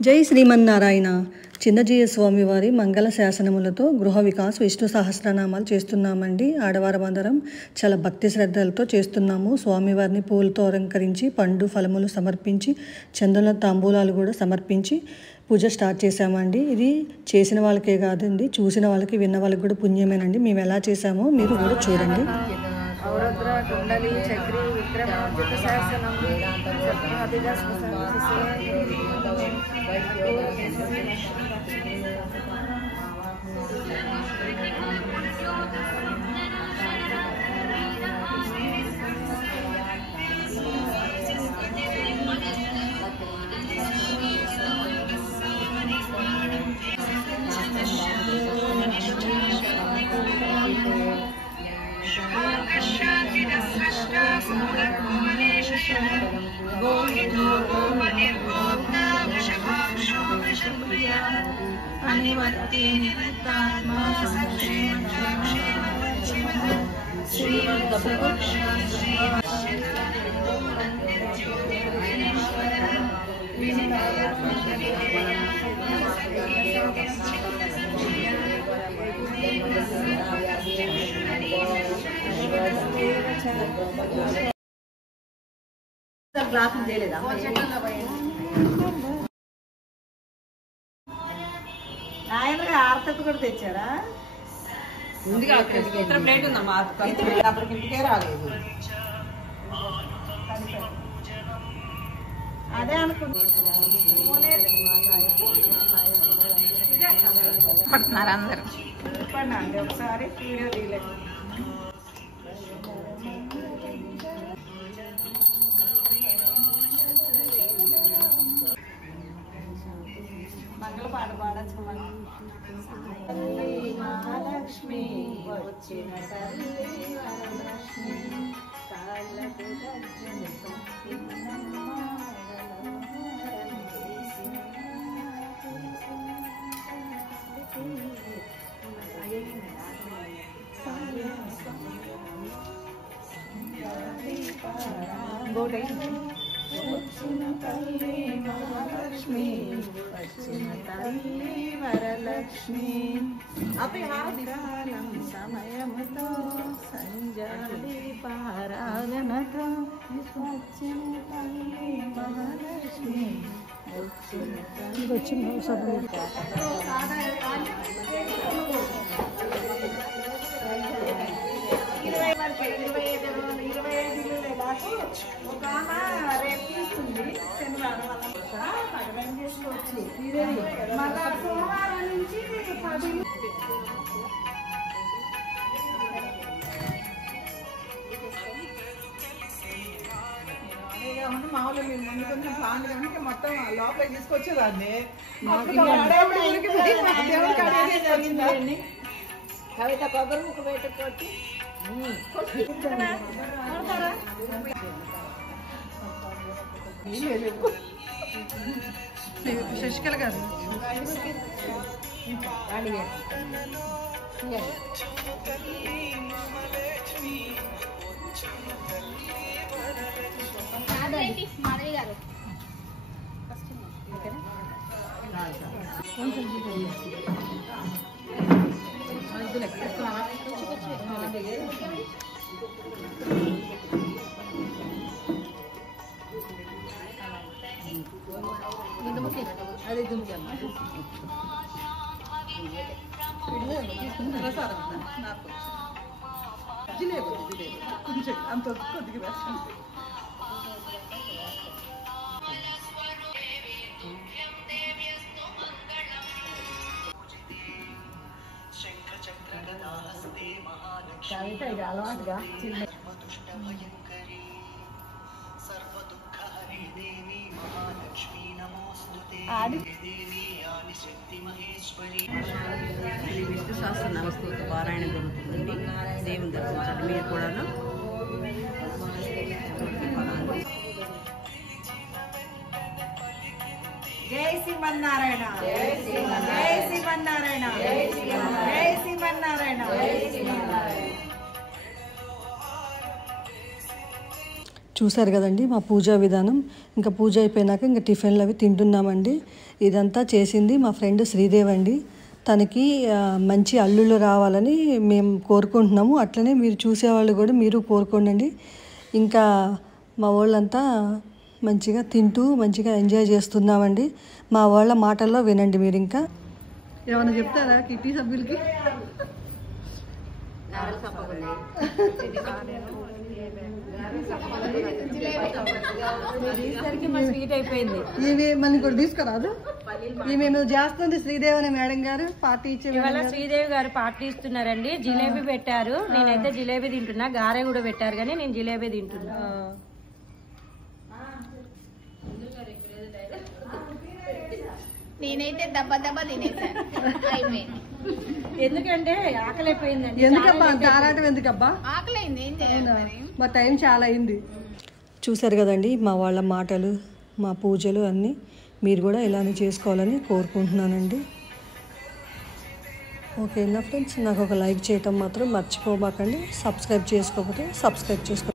జై శ్రీమన్నారాయణ. చిన్నజీయ స్వామి వారి మంగళ శాసనములతో గృహ వికాస్ విష్ణు సహస్రనామాలు చేస్తున్నామండి. ఆడవారమందరం చాలా భక్తి శ్రద్ధలతో చేస్తున్నాము. స్వామివారిని పూలతో అలంకరించి పండు ఫలములు సమర్పించి చందన తాంబూలాలు కూడా సమర్పించి పూజ స్టార్ట్ చేశామండి. ఇది చేసిన వాళ్ళకే కాదండి, చూసిన వాళ్ళకి విన్న వాళ్ళకి కూడా పుణ్యమేనండి. మేము ఎలా చేసామో మీరు కూడా చూడండి. ఆర్తకు కూడా తెచ్చారా? ప్లేట్ ఉందమ్మా, అప్పటికి ఇంటికే రాలేదు. అదే అనుకుంటున్నారు అందరు. చెప్పండి అండి ఒకసారి వీడియో తీయలేదు. మంగళ పాట పాడచ్చు. మహాలక్ష్మి వచ్చిన తల్లి వరలక్ష్మి కాళ్ళకు గజ్జెలు వచ్చిన తల్లి మహాలక్ష్మి వచ్చిన తల్లి వరలక్ష్మి అభిహారం సమయముతో సంజాలి పారాధనతో వచ్చిన తల్లి మహాలక్ష్మి వచ్చిన ఒక ఆమె రేపు తీస్తుంది శనివారం వల్ల పగడం చేసుకోవచ్చు. మళ్ళా సోమవారం నుంచి 10 మామూలు ముందు కొంచెం ప్లాన్ కనుక మొత్తం లోపలికి తీసుకొచ్చేదాన్ని. కవిత కొబ్బరి ముక్క పెట్టుకోవచ్చు. శశికళ గారు మాధవి గారు కొంచెం అంత కొద్దిగా కవిత ఇది అలవాటుగా చిన్న విష్ణు సహస్ర నమస్తోత్ర పారాయణ జరుగుతుందండి. దేవుని దర్శించండి మీరు కూడా. జై శ్రీమన్నారాయణ, జై శ్రీమన్నారాయణ, జై శ్రీమన్నారాయణ. చూశారు కదండి మా పూజా విధానం. ఇంకా పూజ అయిపోయినాక ఇంకా టిఫిన్లు అవి తింటున్నామండి. ఇదంతా చేసింది మా ఫ్రెండ్ శ్రీదేవి అండి. తనకి మంచి అల్లుళ్ళు రావాలని మేము కోరుకుంటున్నాము. అట్లనే మీరు చూసేవాళ్ళు కూడా మీరు కోరుకోండి. ఇంకా మా వాళ్ళంతా మంచిగా తింటూ మంచిగా ఎంజాయ్ చేస్తున్నామండి. మా వాళ్ళ మాటల్లో వినండి మీరు. ఇంకా ఏమైనా చెప్తారా కిట్టి సభ్యులకి? ఇవి మళ్ళీ కూడా తీసుకురాదు. ఇవి నువ్వు చేస్తుంది శ్రీదేవి అనే మేడం గారు పార్టీ ఇచ్చే. శ్రీదేవి గారు పార్టీ ఇస్తున్నారండి. జిలేబీ పెట్టారు. నేనైతే జిలేబీ తింటున్నా. గారె కూడా పెట్టారు కానీ నేను జిలేబీ తింటున్నా. నేనైతే దెబ్బ తినేసాను. ఎందుకంటే ఆకలి అయిపోయిందండి. ఎందుకబ్బా అంత ఆరాటం? ఎందుకబ్బా ఆకలైంది, ఏం చేయాలి మరి? మా టైం చాలా అయింది. చూశారు కదండి మా వాళ్ళ మాటలు, మా పూజలు అన్నీ. మీరు కూడా ఇలానే చేసుకోవాలని కోరుకుంటున్నానండి. ఓకేనా ఫ్రెండ్స్, నాకు ఒక లైక్ చేయటం మాత్రం మర్చిపోబాకండి. సబ్స్క్రైబ్ చేసుకోకపోతే సబ్స్క్రైబ్ చేసుకోండి.